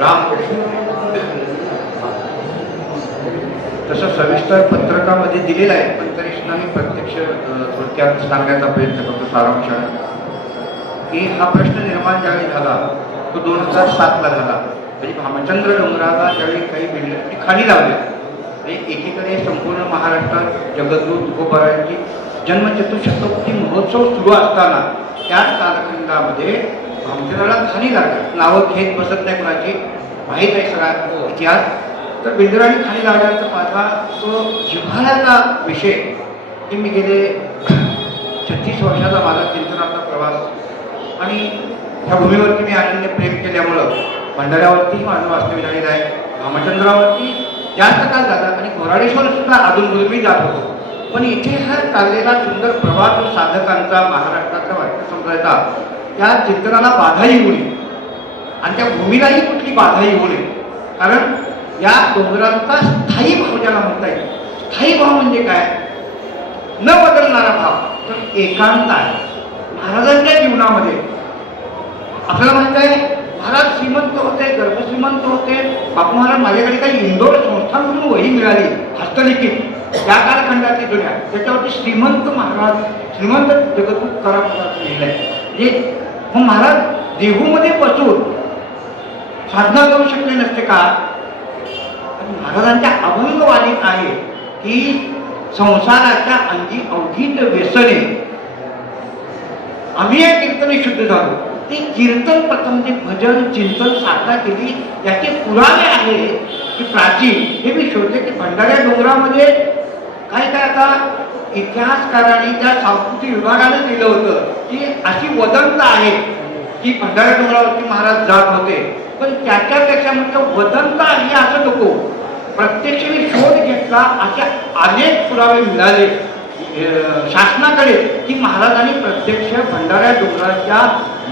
रामकृष्ण. तसं सविस्तर पत्रकामध्ये दिलेलं आहे पण तरी सुद्धा मी प्रत्यक्ष थोडक्यात सांगण्याचा प्रयत्न करतो सारांश की हा प्रश्न निर्माण ज्यावेळी झाला तो दोन हजार सातला झाला. म्हणजे भामचंद्र डोंगराला ज्यावेळी काही बिल्डरची खाली लावल्या म्हणजे एकीकडे संपूर्ण महाराष्ट्रात जगद्गुरु तुकोबारायांची जन्मचतुष्शतकोटी महोत्सव सुरू असताना त्या कालखंडामध्ये भामचंद्राला खाली लागली नावं घेत बसत नाही कुणाची माहीत आहे सगळा इतिहास. तर बिल्डरांनी खाली लावल्यानंतर माझा तो जिव्हाळ्याचा विषय की मी गेले छत्तीस वर्षाचा माझा चिंतनाचा प्रवास. आणि ह्या भूमीवरती मी आनंद प्रेम केल्यामुळं भंडाऱ्यावरती माझं वास्तव्य झालेलं आहे. रामचंद्रावरती जास्त काल झाला आणि घोराडेश्वर सुद्धा अजून मी जात होतो. पण इथे हा चाललेला सुंदर प्रवास साधकांचा महाराष्ट्रातल्या वाक्य संप्रदायाचा त्या चिंतनाला बाधा येऊ नये. आणि त्या भूमीलाही कुठली बाधा येऊ नये. कारण या डोंगरांचा स्थायी भाव ज्याला म्हणता येईल स्थायी भाव म्हणजे काय? न बदलणारा भाव तर एकांत आहे. महाराजांच्या जीवनामध्ये. आपल्याला माहीत आहे महाराज श्रीमंत होते गर्भश्रीमंत होते. बापू महाराज माझ्याकडे काही इंदोर संस्थांमधून वही मिळाली हस्तलिखित. त्या कालखंडातली जुन्या त्याच्यावरती श्रीमंत महाराज श्रीमंत जगद्गुरु करापुराचं लिहिलं आहे म्हणजे मग महाराज देहूमध्ये बसून साधना करू शकले नसते का? महाराजांच्या अभंगवाणीत आहे की संसाराच्या अंगी अवधीत व्यसने. आम्ही या कीर्तने शुद्ध झालो. ते कीर्तन प्रथम ते भजन चिंतन साधना केली. याचे पुरावे आहे की प्राचीन. हे मी शोधले की भंडाऱ्या डोंगरामध्ये काय काय आता इतिहासकारांनी त्या सांस्कृतिक विभागाने दिलं होतं. की अशी वदंत आहे की भंडारा डोंगरावरती महाराज जात होते. पण त्याच्यापेक्षा म्हटलं वदंत आहे असं नको. प्रत्यक्ष शोध घेतला असे अनेक पुरावे मिळाले. शासनाकडे की महाराजांनी प्रत्यक्ष भंडाऱ्या डोंगराच्या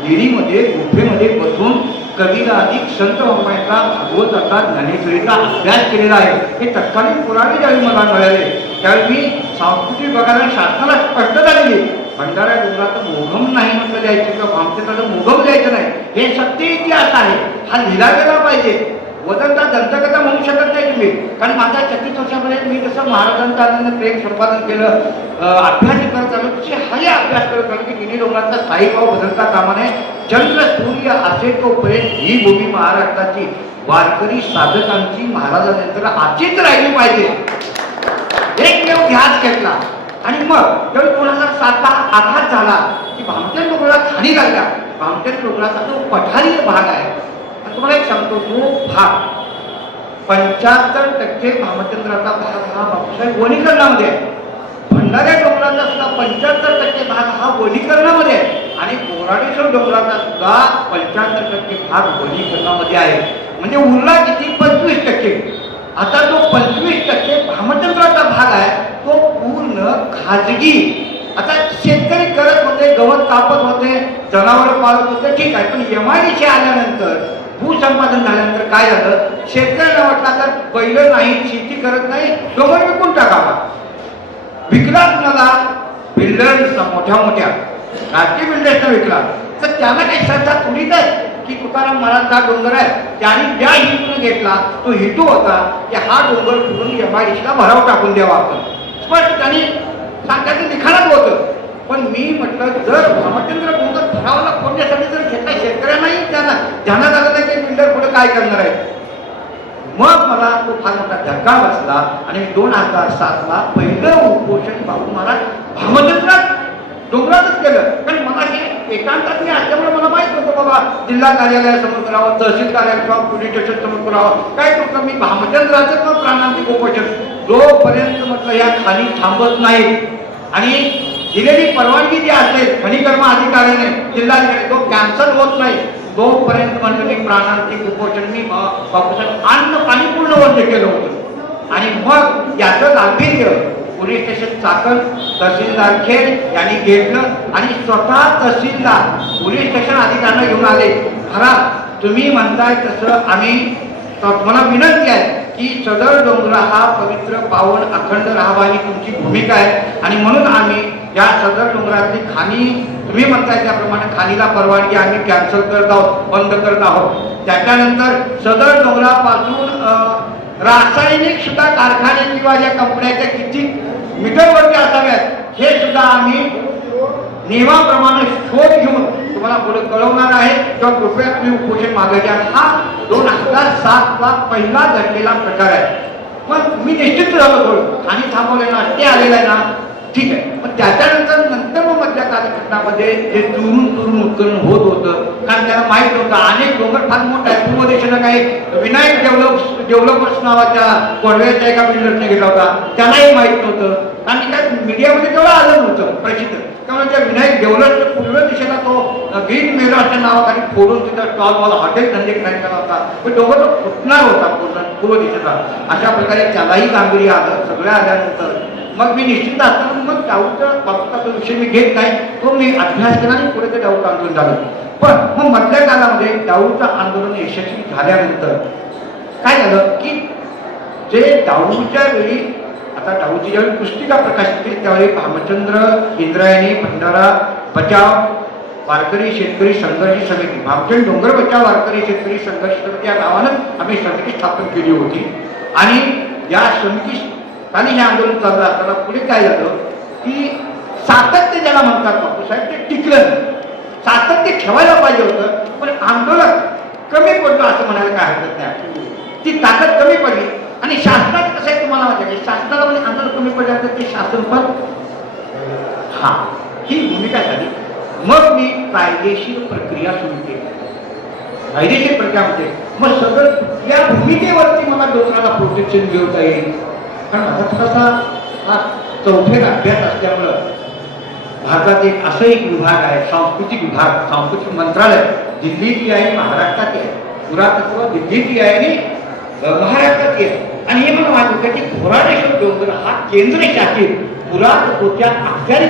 लेणीमध्ये गुफेमध्ये बसून कवीला अधिक संत वाङ्मयाचा भागवताचा ज्ञानेश्वरीचा अभ्यास केलेला आहे. हे तत्कालीन पुराणे ज्यावेळी मला मिळाले त्यावेळी मी सांस्कृतिक विभागाला शासनाला स्पष्टता दिली भंडारा डोंगराचं मोघम नाही म्हटलं द्यायचं किंवा भामचंद्राचं मोघम द्यायचं नाही. हे सत्य इतिहास आहे. हा लिहिला गेला पाहिजे. वदंता दंतकथा म्हणू शकत नाही तुम्ही. कारण माझ्या छत्तीस वर्षामध्ये मी जसं महाराजांचं आनंद प्रेम संपादन केलं अभ्यास करत चालू तसे हाही अभ्यास करत चालू की गिनी डोंगरांचा स्थायी भाव बदलता कामा नये चंद्र सूर्य असे तोपर्यंत ही भूमी महाराष्ट्राची वारकरी साधकांची महाराजांनंतर आचीच राहिली पाहिजे. एकमेव ध्यास घेतला. आणि मग जेव्हा दोन हजार सातला आघात झाला की भामटेन डोंगराला खाली लागला भामटेन डोंगराचा जो पठारी भाग आहे. तुम्हाला एक सांगतो तो भाग पंच्याहत्तर टक्के भामचंद्राचा भाग हा बापूसाहेब वनीकरणामध्ये आहे. भंडाऱ्या डोंगराचा सुद्धा पंच्याहत्तर टक्के भाग हा वनीकरणामध्ये आहे. आणि कोराडेश्वर डोंगराचा सुद्धा पंच्याहत्तर टक्के भाग वनीकरणामध्ये आहे. म्हणजे उरला किती? पंचवीस टक्के. आता जो पंचवीस टक्के भामचंद्राचा भाग आहे तो पूर्ण खाजगी. आता शेतकरी करत होते गवत कापत होते जनावर पाळत होते ठीक आहे. पण एम आय डी आल्यानंतर भूसंपादन झाल्यानंतर काय झालं? शेतकऱ्याला वाटलं तर पहिलं नाही शेती करत नाही डोंगर विकून टाकावा. विकला कुणाला? बिल्डर्स मोठ्या मोठ्या राजकीय बिल्डर्सना विकला. तर त्याला काही श्रद्धा थोडीच आहे की तुकाराम महाराज हा डोंगर आहे. त्याने ज्या हितून घेतला. तो हेतू होता की हा डोंगर फिरून एम आय भराव टाकून द्यावा आपण. स्पष्ट त्यांनी सांगायचं लिखाणात होतं. पण मी म्हटलं जर भामचंद्र डोंगर ठरावला फोडण्यासाठी जर घेतला शेतकऱ्यांनाही त्यांना ध्यानात आलं नाही की बिल्डर पुढे काय करणार आहे. मग मला तो फार मोठा धक्का बसला आणि दोन हजार सातला पहिलं उपोषण बाबू महाराज भामचंद्रात डोंगरातच केलं. कारण मला हे एकांतात मी असल्यामुळे मला माहीत होतं बाबा जिल्हा कार्यालयासमोर करावं तहसील कार्यालय किंवा पोलीस स्टेशन समोर करावं. काय करतो मी भामचंद्राचं पण प्राणांतिक उपोषण. जोपर्यंत म्हटलं या खाली थांबत नाही आणि दिलेली परवानगी जी असेल खनिकर्म अधिकाऱ्याने जिल्हाधिकारी तो कॅन्सल होत नाही. तोपर्यंत म्हणजे मी प्राणांतिक उपोषण मी बापूसाहेब अन्न पाणी पूर्ण वर्ष केलं होतं. आणि मग याचं गांभीर्य पोलीस स्टेशन चाकण तहसीलदार खेड यांनी घेतलं आणि स्वतः तहसीलदार पोलीस स्टेशन अधिकाऱ्यांना घेऊन आले. खरा तुम्ही म्हणताय तसं आम्ही मला विनंती आहे की सदर डोंगरा हा पवित्र पावन अखंड राहावा ही तुमची भूमिका आहे. आणि म्हणून आम्ही या सदर डोंगरातली खाणी तुम्ही म्हणताय त्याप्रमाणे खाणीला परवानगी आम्ही कॅन्सल करत आहोत बंद करत आहोत. त्याच्यानंतर सदर डोंगरापासून रासायनिक सुद्धा कारखाने किंवा ज्या कंपन्याच्या किती मीटरवरती असाव्यात हे सुद्धा आम्ही नियमाप्रमाणे शोध घेऊन तुम्हाला पुढे कळवणार आहे. किंवा कृपया तुम्ही उपोषण मागायचे आहे. हा दोन हजार सातला पहिला घडलेला प्रकार आहे. पण मी निश्चित झालो थोडं. आणि थांबवले ना ते आलेलं आहे ना ठीक आहे. पण त्याच्यानंतर नंतर मग मधल्या कालखंडामध्ये जे चुरून चुरून उत्खनन होत होतं कारण त्याला माहीत नव्हतं. अनेक डोंगर फार मोठा आहे. पूर्व देशानं काही विनायक डेव्हलप डेव्हलपर्स नावाच्या कोडव्याच्या एका बिल्डरने घेतला होता. त्यालाही माहीत नव्हतं. आणि काय मीडियामध्ये तेवढं आलं नव्हतं. प्रसिद्ध. त्यामुळे त्या विनायक डेव्हलपर पूर्व दिशेला तो ग्रीन मेराच्या नावाखाली फोडून तिथं स्टॉलवाला हॉटेल धंदे करायचा होता. पण दोघं तो फुटणार होता पूर्ण पूर्व दिशेला अशा प्रकारे त्यालाही कामगिरी आलं सगळं आल्यानंतर मग मी निश्चित असताना मग डाऊटचा बाबतीचा तो विषय मी घेत नाही. तो मी अभ्यास केला आणि पुढे ते डाऊट आंदोलन झालं. पण मग मधल्या काळामध्ये डाऊटचं आंदोलन यशस्वी झाल्यानंतर काय झालं की जे डाऊटच्या वेळी आता डाऊची ज्यावेळी पुस्तिका प्रकाशित केली. त्यावेळी भामचंद्र इंद्रायणी भंडारा बचाव वारकरी शेतकरी संघर्ष समिती. भामचंद डोंगर बचाव वारकरी शेतकरी संघर्ष समिती या नावानं आम्ही समिती स्थापन केली होती. आणि या समिती आणि हे आंदोलन चाललं असताना पुढे काय झालं? की सातत्य ज्याला म्हणतात बापूसाहेब ते टिकलं नाही. सातत्य ठेवायला पाहिजे होतं पण आंदोलन कमी पडलं असं म्हणायला काय हरकत नाही ती ताकद कमी पडली आणि शासनाचं कसं आहे तुम्हाला माहिती की? शासनाला म्हणजे आंदोलन कमी पडल्यानंतर ते शासन पण हा. ही भूमिका झाली. मग मी कायदेशीर प्रक्रिया सुरू केली. कायदेशीर प्रक्रिया म्हणजे मग सगळं या भूमिकेवरती मला डोंगराला प्रोटेक्शन घेता येईल. कारण माझा थोडासा हा चौथ्यात अभ्यास असल्यामुळं भारतात एक असं एक विभाग आहे सांस्कृतिक विभाग सांस्कृतिक मंत्रालय. दिल्लीतली आहे महाराष्ट्रातली आहे. पुरातत्व दिल्लीतली आहे आणि महाराष्ट्रात महाराष्ट्रातली आहे. आणि हे मला माहिती होतं की घोराडेश्वर डोंगर हा केंद्र शासित पुरातत्वच्या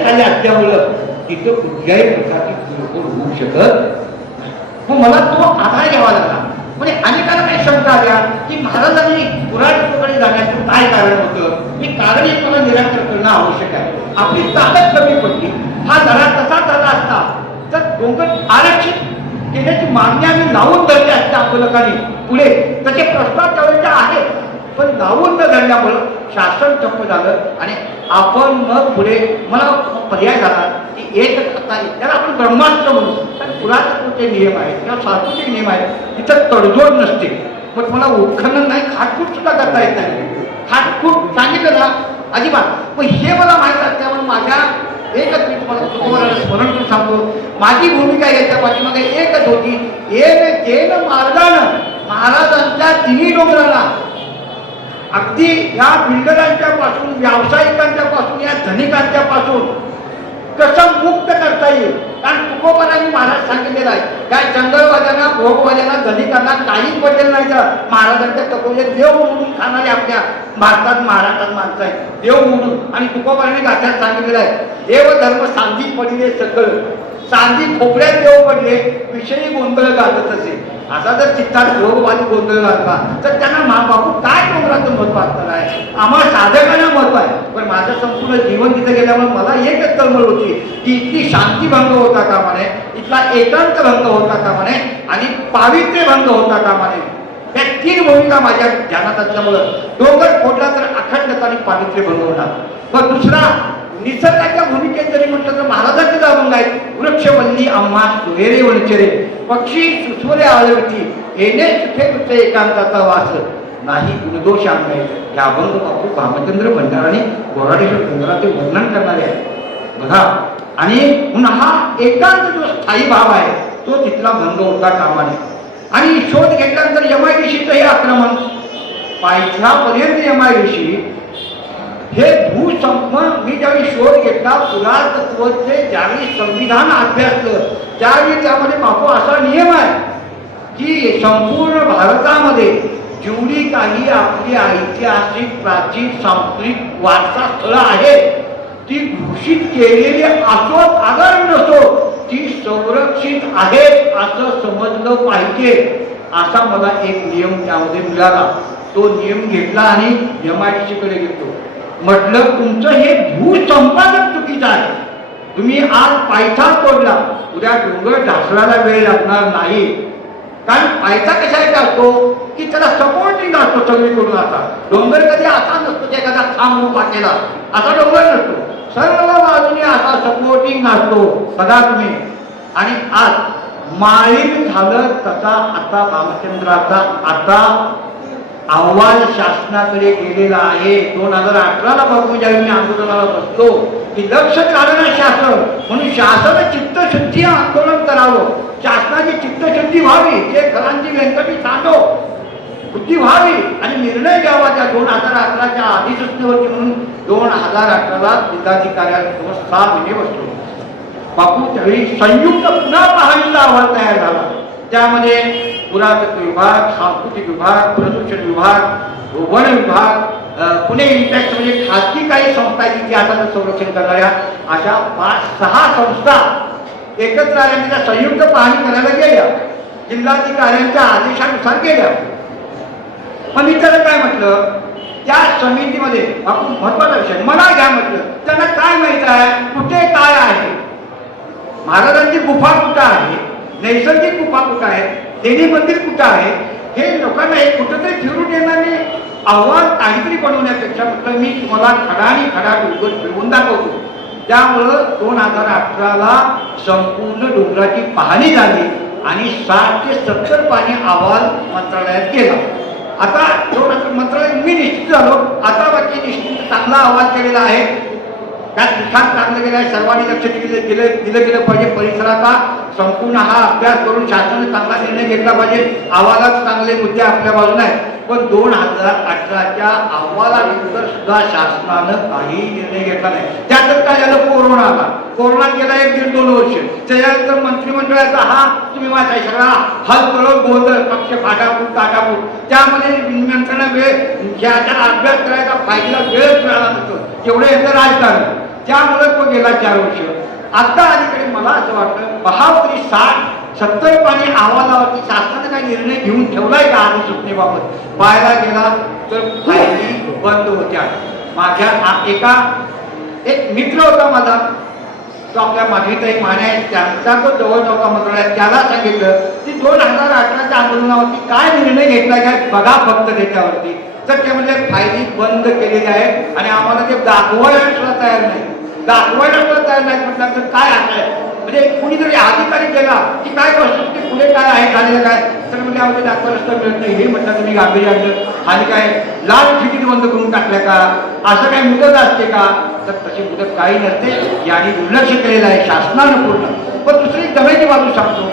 आल्या असल्यामुळं तिथं कुठल्याही प्रकारची किरकोळ होऊ शकत मग मला तो आधार घ्यावा लागला. म्हणजे अनेकांना काही शंका आल्या की महाराजांनी पुराणकडे जाण्याचं काय कारण होतं? हे कारण एक मला निराकरण करणं आवश्यक आहे. आपली ताकद कमी पडली. हा जरा तसा झाला असता तर डोंगर आरक्षित केल्याची मागणी आम्ही लावून धरली असते आंदोलकांनी. पुढे तसे प्रस्ताव त्यावेळेचे आहेत. पण लावून न धरल्यामुळं शासन ठप्प झालं आणि आपण मग पुढे मला पर्याय झाला की एक आता त्याला आपण ब्रह्मास्त्र म्हणू. कारण पुरातत्वचे नियम आहेत किंवा सांस्कृतिक नियम आहेत तिथं तडजोड नसते. पण मला उत्खनन नाही खाटकूट सुद्धा करता येत नाही. खाटकूट सांगितलं ना अजिबात. मग हे मला माहीत असल्यामुळे माझ्या एकच मी तुम्हाला तुम्हाला स्मरण करून सांगतो. माझी भूमिका याच्या पाठीमागे एकच होती. एक केन मार्गानं महाराजांच्या तिन्ही डोंगर अगदी या बिल्डरांच्या पासून व्यावसायिकांच्या पासून या धनिकांच्या पासून कसं मुक्त करता येईल? कारण तुकोबारांनी महाराज सांगितलेलं आहे काय जंगलवाद्यांना भोगवाद्यांना धनिकांना काहीच बदल नाही तर महाराजांच्या तपोले देव म्हणून खाणारे आपल्या भारतात महाराष्ट्रात माणसं आहे देव म्हणून. आणि तुकोबारांनी गाथ्यात सांगितलेलं आहे देव धर्म सांधी पडले सगळं सांधी खोबऱ्यात देव पडले विषयी गोंधळ घालत असे. असा जर चित्तात भोगवादी गोंधळ घातला तर त्यांना मा बापू काय डोंगराचं महत्त्व असणार आहे? आम्हाला साधकांना महत्त्व आहे. पण माझं संपूर्ण जीवन तिथे गेल्यामुळे मला एकच तळमळ होती. की इतकी शांती भंग होता का म्हणे इथला एकांत भंग होता का म्हणे आणि पावित्र्य भंग होता का म्हणे या तीन भूमिका माझ्या ध्यानात असल्यामुळं डोंगर फोडला तर अखंडता आणि पावित्र्य भंग होणार. पण दुसरा निसर्गाच्या भूमिकेत जरी म्हटलं तर महाराजांचे अभंग आहेत वृक्षवल्ली आम्हा सुहेरे वनचरे पक्षी सुसुरे आळवती येणे सुखे तुझे एकांताचा वास. नाही गुणदोष आम्ही हे अभंग बापू भामचंद्र भंडाराने गोराडेश्वर केंद्राचे वर्णन करणारे आहे बघा आणि म्हणून हा एकांत जो स्थायी भाव आहे तो तिथला भंग होता कामाने. आणि शोध घेतल्यानंतर एम आय हे आक्रमण. पायथ्यापर्यंत एम आय हे भूसंप मी ज्यावेळी शोध घेतला पुरातत्वचे ज्यावेळी संविधान अभ्यासलं त्यावेळी त्यामध्ये बापू असा नियम आहे की संपूर्ण भारतामध्ये जेवढी काही आपली ऐतिहासिक प्राचीन सांस्कृतिक वारसा स्थळं आहेत ती घोषित केलेली असो अगर नसो ती संरक्षित आहेत असं समजलं पाहिजे असा मला एक नियम त्यामध्ये मिळाला. तो नियम घेतला आणि एम आय डी सीकडे घेतो म्हटलं तुमचं हे भूसंपादन चुकीचं आहे. तुम्ही आज पायथा तोडला. उद्या डोंगर ढासळायला वेळ लागणार नाही. कारण पायथा कशाला असतो की त्याला सपोर्टिंग असतो सगळीकडून आता. डोंगर कधी असा नसतो की एखादा थांब उभा केला असा डोंगर नसतो. सर्व बाजूने असा सपोर्टिंग असतो. सदा तुम्ही. आणि आज माळीन झालं तसा आता रामचंद्राचा आता अहवाल शासनाकडे गेलेला आहे. दोन हजार अठराला बघू ज्यावेळी मी आंदोलनाला बसतो की लक्ष कारण शासन. म्हणून शासन चित्तशुद्धी आंदोलन करावं. शासनाची चित्तशुद्धी व्हावी. जे खरांची व्यंकटी तांडव बुद्धी व्हावी आणि निर्णय घ्यावा त्या दोन हजार अकराच्या अधिसूचनेवरती म्हणून दोन हजार अठराला जिल्हाधिकाऱ्यांसमोर सहा महिने बसलो. बापू त्यावेळी संयुक्त पुन्हा पाहणीचा अहवाल तयार झाला. त्यामध्ये पुरातत्व विभाग सांस्कृतिक विभाग प्रदूषण विभाग वन विभाग पुणे इम्पॅक्ट म्हणजे खाजगी काही संस्था आहेत इतिहासाचं संरक्षण करणाऱ्या अशा पाच सहा संस्था एकत्र आल्या त्या संयुक्त पाहणी करायला गेल्या. जिल्हाधिकाऱ्यांच्या आदेशानुसार गेल्या. पण मी त्याला काय म्हटलं? त्या समितीमध्ये आपण महत्त्वाचा विषय मला घ्या म्हटलं? त्यांना काय माहीत आहे? कुठे काय आहे? महाराजांची गुफा कुठं आहे? नैसर्गिक गुफा कुठं आहे? देवी मंदिर कुठं आहे? हे लोकांना हे कुठंतरी फिरून येणारे आव्हान काहीतरी बनवण्यापेक्षा म्हटलं मी तुम्हाला खडा आणि खडा डोंगर फिरवून दाखवतो. त्यामुळं दोन हजार अठराला संपूर्ण डोंगराची पाहणी झाली आणि साठ ते सत्तर पाणी अहवाल मंत्रालयात केला आता दोन हजार मंत्रालय मी निश्चित झालो. आता बाकी निश्चित चांगला अहवाल केलेला आहे. त्यात लिखाण चांगलं गेलं आहे. सर्वांनी लक्ष दिलं गेलं दिलं गेलं पाहिजे. परिसराचा संपूर्ण हा अभ्यास करून शासनाने चांगला निर्णय घेतला पाहिजे. अहवालात चांगले मुद्दे आपल्या बाजूने आहेत. पण दोन हजार अठराच्या अहवालानंतर सुद्धा शासनानं काही निर्णय घेतला नाही. त्यातच काय झालं? कोरोना आला. कोरोना गेला एक दीड दोन वर्ष. त्याच्यानंतर मंत्रिमंडळाचा हा तुम्ही माझा सगळा हलकळो गोंधळ पक्ष फाटाफूट काटाफूट त्यामध्ये मंत्र्यांना वेळ ज्याच्या अभ्यास करायचा फायदा वेळच मिळाला नव्हतं. एवढं याचं राजकारण. त्यामुळे तो गेला चार वर्ष. आता अलीकडे मला असं वाटतं बहात्तरी साठ सत्तर पाणी आवाजावरती शासनाने काही निर्णय घेऊन ठेवलाय का अधिसूचनेबाबत पाहायला गेला तर फायली बंद होत्या. माझ्या एका एक मित्र होता माझा तो आपल्या मागीतही माने त्यांचा तो जवळ नव्हता मंत्रालयात. त्याला सांगितलं की दोन हजार अठराच्या आंदोलनावरती काय निर्णय घेतला काय बघा फक्त त्याच्यावरती. तर ते म्हणजे फायली बंद केलेली आहे आणि आम्हाला ते दाखवायला सुद्धा तयार नाही. दाखवायला पण तयार नाही म्हटलं तर काय आहे? म्हणजे कुणीतरी अधिकारी गेला की काय वस्तुस्थिती पुढे काय आहे झालेलं काय? तर म्हणजे आम्हाला दाखवायला रस्ता मिळत नाही. हे म्हटलं तुम्ही गांभीर्य आणलं. आणि काय लाल तिकीट बंद करून टाकल्या का? असं काही मुदत असते का? तर तशी मुदत काही नसते. याने दुर्लक्ष केलेलं आहे शासनानं पूर्ण. पण दुसरी जमेची बाजू सांगतो.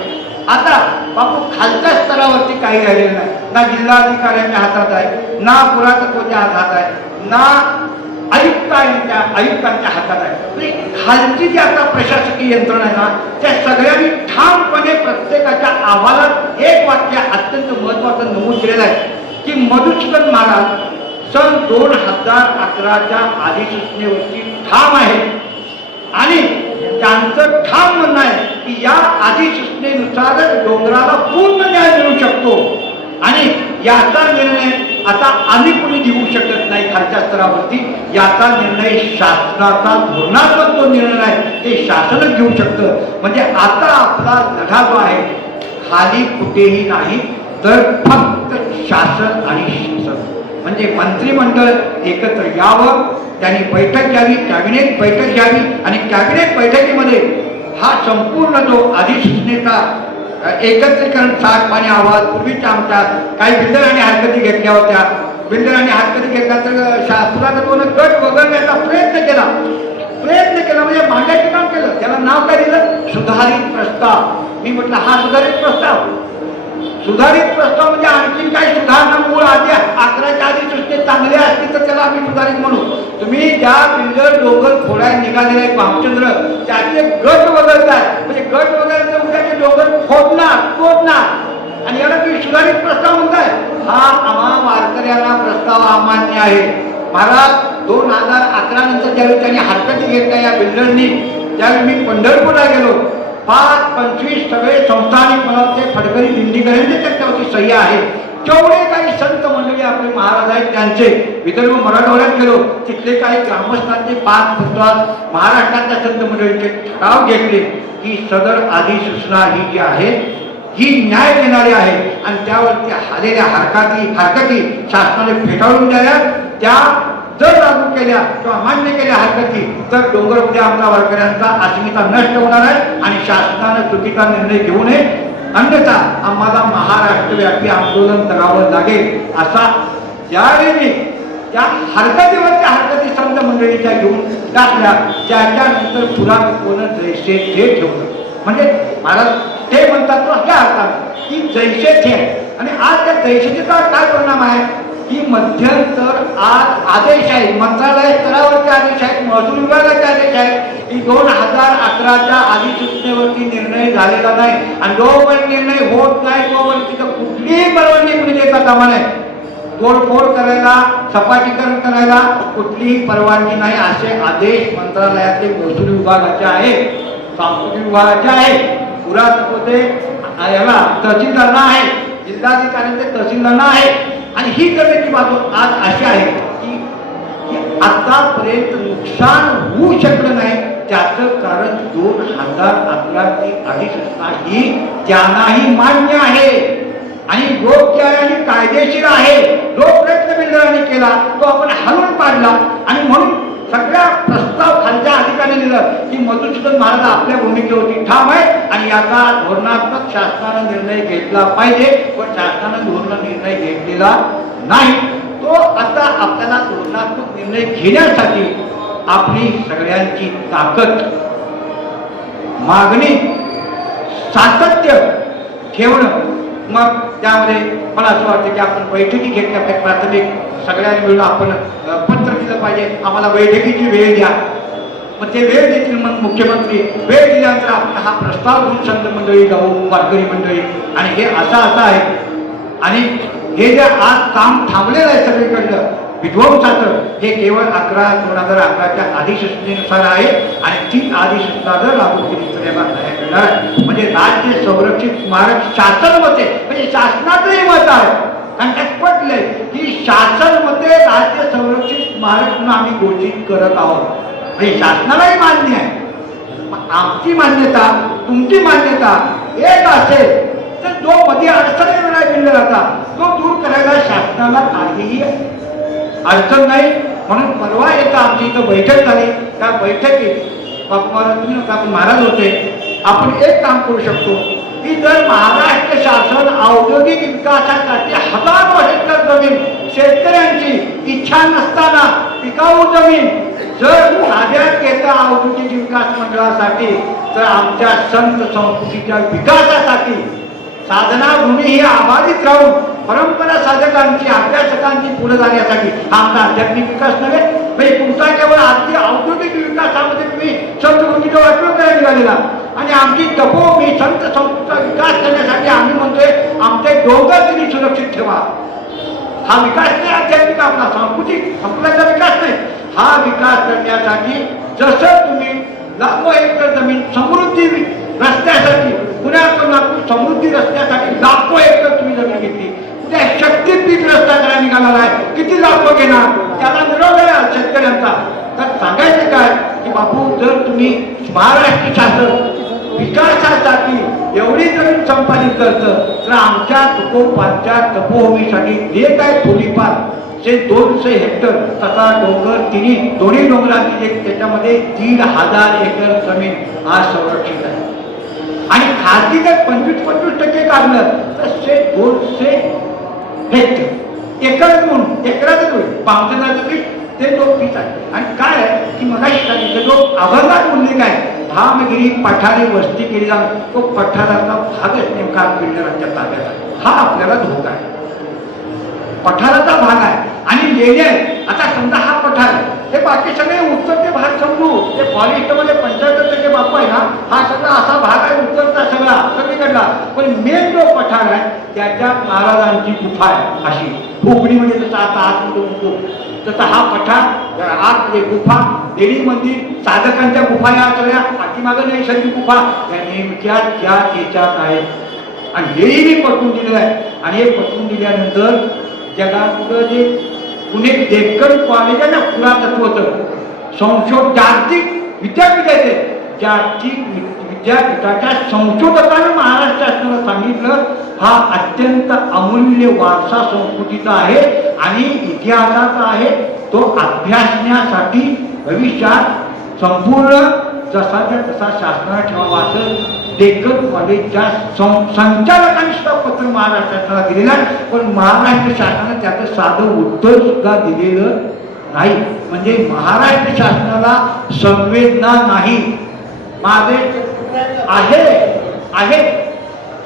आता बापू खालच्या स्तरावरती काही राहिलेलं नाही. ना जिल्हाधिकाऱ्यांच्या हातात आहे ना पुरातत्वच्या हातात आहे ना आयुक्तांच्या आयुक्तांच्या हातात आहे. खालची जी आता प्रशासकीय यंत्रणा आहे ना त्या सगळ्यांनी ठामपणे प्रत्येकाच्या अहवालात एक वाक्य अत्यंत महत्वाचं नमूद केलेलं आहे की मधुसूदन महाराज सन दोन हजार अकराच्या अधिसूचनेवरती ठाम आहे आणि त्यांचं ठाम म्हणणं आहे की या अधिसूचनेनुसारच डोंगराला पूर्ण न्याय मिळू शकतो. आणि याचा निर्णय आता आम्ही कोणी घेऊ शकत नाही खालच्या स्तरावरती. याचा निर्णय शासनाचा धोरणात्मक जो निर्णय आहे ते शासनच घेऊ शकतं. म्हणजे आता आपला लढा जो आहे खाली कुठेही नाही तर फक्त शासन आणि शासन. म्हणजे मंत्रिमंडळ एकत्र यावं त्यांनी बैठक घ्यावी कॅबिनेट बैठक घ्यावी आणि कॅबिनेट बैठकीमध्ये हा संपूर्ण जो अधिसूचनेचा एकत्रीकरण साठ पाणी आवाज पूर्वीच्या आमच्या काही बिल्डरांनी हरकती घेतल्या होत्या. बिल्डरांनी हरकती घेतल्या तर शास्त्रातत्वानं गट वगळण्याचा प्रयत्न केला. प्रयत्न केला म्हणजे मांडायचं काम केलं. त्याला नाव काय दिलं? सुधारित प्रस्ताव. मी म्हटलं हा सुधारित प्रस्ताव. सुधारित प्रस्ताव म्हणजे आणखी काही सुधारणा मूळ आधी अकराच्या आधी दृष्टी चांगले असतील तर त्याला आम्ही सुधारित म्हणू. तुम्ही ज्या बिल्डर डोंगर खोड्या निघालेले भामचंद्र त्याचे गट वगळताय म्हणजे गट वगळायचं उद्या ते फोडणार तोडणार आणि याला तुम्ही सुधारित प्रस्ताव म्हणताय. हा आम्हा वारकऱ्याला प्रस्ताव अमान्य आहे. महाराज दोन हजार अकरा नंतर ज्यावेळी त्यांनी हरकती घेतल्या या बिल्डरनी त्यावेळी मी पंढरपूरला गेलो. पाच पंचवीस सगळे संस्थानिक मला ते फडकरी दिंडीकरांचे त्यांच्यावरती सह्य आहे. जेवढे काही संत मंडळी आपले महाराज आहेत त्यांचे. विदर्भ मराठवाड्यात गेलो. तिथले काही ग्रामस्थांचे पाच पुस्तकात महाराष्ट्रातल्या संत मंडळींचे ठराव घेतले. ही सदर आधी सूचना ही जी आहे ही न्याय देणारी आहे. आणि त्यावरती आलेल्या हरकती हरकती शासनाने फेटाळून द्याव्या. त्या जर लागू केल्या किंवा मान्य केल्या हरकती तर डोंगरपुढे आमचा वारकऱ्यांचा अस्मिता नष्ट होणार आहे आणि शासनानं चुकीचा निर्णय घेऊ नये. अन्यथा आम्हाला महाराष्ट्रव्यापी आंदोलन करावं लागेल. असा यावेळी त्या हरकतीवरच्या हरकती संत मंडळीच्या घेऊन टाकल्या त्याच्यानंतर पुरा कोण जैसे ते ठेवलं? म्हणजे महाराज ते म्हणतात तो अशा अर्थात की जैसे थे. आणि आज त्या जैसेचा काय परिणाम आहे? की मध्यंतर आज आदेश आहे मंत्रालय स्तरावरचे आदेश आहेत महसूल विभागाचे आदेश आहेत की दोन हजार अकराच्या अधिसूचनेवरती निर्णय झालेला नाही. आणि जोपर्यंत निर्णय होत नाही तोपर्यंत तिथं कुठलीही परवानगी कुणी देता कामा तोडफोड करायला सपाटीकरण करायला कुठलीही परवानगी नाही असे आदेश मंत्रालयातले महसूल विभागाचे आहेत सांस्कृतिक विभागाचे आहेत पुरातत्वते याला तहसीलदारांना आहे. जिल्हाधिकाऱ्यांचे तहसीलदारांना आहे. आणि ही करण्याची बाजू आज अशी आहे की की आतापर्यंत नुकसान होऊ शकलं नाही. त्याचं कारण दोन हजार अकराची अधिसूचना ही त्यांनाही मान्य आहे. आणि योग्य आहे आणि कायदेशीर आहे. जो केला तो आपण हलवून पाडला. आणि म्हणून सगळ्या प्रस्ताव खालच्या अधिकाऱ्याने दिलं की मधुसूदन महाराज आपल्या भूमिकेवरती ठाम आहे आणि याचा धोरणात्मक शासनानं निर्णय घेतला पाहिजे. पण शासनानं धोरण निर्णय घेतलेला नाही. तो आता आपल्याला धोरणात्मक निर्णय घेण्यासाठी आपली सगळ्यांची ताकद मागणी सातत्य ठेवणं मग त्यामध्ये मला असं वाटतं की आपण बैठकी घेतल्या पाहिजे प्राथमिक. सगळ्यांनी मिळून आपण पत्र दिलं पाहिजे. आम्हाला बैठकीची वेळ द्या. मग ते वेळ देतील मग मुख्यमंत्री. वेळ दिल्यानंतर आपण हा प्रस्ताव घेऊन संत मंडळी जाऊ वारकरी मंडळी. आणि हे असं असं आहे. आणि हे जे आज काम थांबलेलं आहे सगळीकडलं विध्वंसाचं. हे केवळ अकरा दोन हजार अकराच्या अधिसूचनेनुसार आहे आणि ती अधिसूचना जर लागू केली तर याला न्याय मिळणार. आहे म्हणजे राज्य संरक्षित स्मारक शासन मते म्हणजे शासनाचंही मत आहे. कारण त्यात पटलंय की शासन मते राज्य संरक्षित स्मारक म्हणून आम्ही घोषित करत आहोत. म्हणजे शासनालाही मान्य आहे. मग आमची मान्यता तुमची मान्यता एक असेल तर जो मध्ये अडचणी येणारा जाता तो दूर करायला शासनाला काहीही अडचण नाही. म्हणून परवा येता आमची इथं बैठक झाली. त्या बैठकीत बापू महाराज तुम्ही आपण महाराज होते. आपण एक काम करू शकतो. की जर महाराष्ट्र शासन औद्योगिक विकासासाठी हजारो हेक्टर जमीन शेतकऱ्यांची इच्छा नसताना पिकाऊ जमीन जर ताब्यात घेता औद्योगिक विकास मंडळासाठी तर आमच्या संत संस्कृतीच्या विकासासाठी साधना भूमी ही आबाधित राहून परंपरा साधकांची अभ्यासकांची पुढे जाण्यासाठी आमचा आध्यात्मिक विकास नव्हे म्हणजे तुमचा केवळ आधी औद्योगिक विकासामध्ये तुम्ही संत भूमीचा वाटप करायला निघालेला. आणि आमची तपोभूमी संत संस्कृतीचा विकास करण्यासाठी आम्ही म्हणतोय आमचे डोंगर तुम्ही सुरक्षित ठेवा. हा विकास नाही आध्यात्मिक आपला सांस्कृतिक संपल्याचा विकास नाही. हा विकास करण्यासाठी जसं तुम्ही लाखो एकर जमीन समृद्धी रस्त्यासाठी. पुण्यातून नागपूर समृद्धी रस्त्यासाठी लाखो एकर तुम्ही जमीन घेतली. उद्या शक्तीपीठ रस्ता करायला निघाला आहे? किती लाखो घेणार? त्याला विरोध आहे शेतकऱ्यांचा. तर सांगायचं काय? की बापू जर तुम्ही महाराष्ट्र शासन विकासासाठी एवढी जमीन संपादित करतं तर आमच्या तुकोपांच्या तपोभूमीसाठी जे काय थोडीफार जे दोनशे हेक्टर तसा डोंगर तिन्ही दोन्ही डोंगरातील एक त्याच्यामध्ये दीड हजार एकर जमीन आज संरक्षित आहे. आणि खाजगी जर पंचवीस पंचवीस टक्के काढलं तर दोनशे हेक्टर. म्हणून एकरातच होईल पावसाचं पीक ते लोक पीक आहे आणि काय आहे की मला सांगितलं जो अभंगात उल्लेख आहे भामगिरी पठारी वस्ती केली जाऊन तो पठाराचा भागच नेमका बिल्डरांच्या ताब्यात आहे. हा आपल्याला धोका आहे. पठाराचा भाग आहे. आणि लेणी आहे आता समजा हा पठार आहे. हे बाकी सगळे उत्तरचे भाग समजू. ते फॉरेस्टमध्ये पंच्याहत्तर टक्के बाप आहे ना. हा सगळा असा भाग आहे उत्तरचा सगळा सगळीकडला पण मेन जो पठार आहे त्याच्यात महाराजांची गुफा आहे अशी. कोकणीमध्ये म्हणजे जसं आता आतमध्ये होतो तसा हा पठार आतमध्ये म्हणजे गुफा देवी मंदिर साधकांच्या गुफा या सगळ्या पाठीमागं नैसर्गिक गुफा या नेमक्या त्या त्याच्यात आहेत आणि हेही मी पटवून दिलेलं आहे. आणि हे पटवून दिल्यानंतर जगातलं जे पुणे डेक्कन कॉलेज आहे ना पुरातत्वचं संशोध जागतिक विद्यापीठ आहे ते जागतिक विद्यापीठाच्या संशोधकांनी महाराष्ट्र शासनाला सांगितलं हा अत्यंत अमूल्य वारसा संस्कृतीचा आहे आणि इतिहासाचा आहे. तो अभ्यासण्यासाठी भविष्यात संपूर्ण जसाच्या तसा शासनाला ठेवावा असं डेक्कन कॉलेजच्या सं- संचालकांनी पत्र महाराष्ट्राला दिलेलं आहे. पण महाराष्ट्र शासनानं त्याचं साधं उत्तर सुद्धा दिलेलं नाही. म्हणजे महाराष्ट्र शासनाला संवेदना नाही. माझे आहे आहे.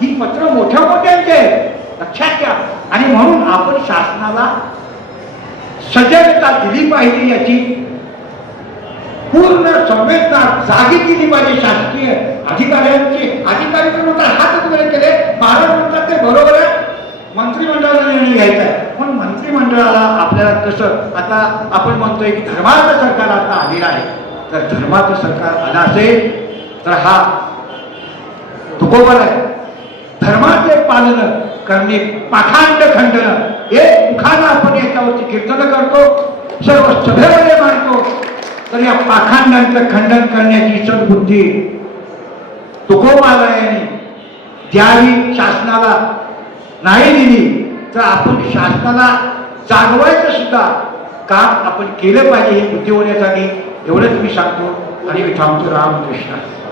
ही पत्र मोठ्या मोठ्यांचे आहे लक्षात घ्या. आणि म्हणून आपण शासनाला सजगता दिली पाहिजे याची. पूर्ण संवेदना जागी केली पाहिजे शासकीय अधिकाऱ्यांची. अधिकारी तर म्हणतात हातच वगैरे केले. महाराज म्हणतात ते बरोबर आहे. मंत्रिमंडळाला निर्णय घ्यायचा आहे. पण मंत्रिमंडळाला आपल्याला कसं आता आपण म्हणतोय की धर्माचं सरकार आता आलेलं आहे. तर धर्माचं सरकार आलं असेल तर हा तुकोबर आहे. धर्माचे पालन करणे पाखांड खंडन. हे मुखानं आपण याच्यावरती कीर्तन करतो सर्व सभेमध्ये मांडतो तर या पाखांडांचं खंडन करण्याची सद्बुद्धी तुकोबारायाने द्यावी शासनाला नाही दिली तर आपण शासनाला जागवायचं सुद्धा काम आपण केलं पाहिजे हे बुद्धी होण्यासाठी एवढंच मी सांगतो. आणि मी थांबतो. रामकृष्ण.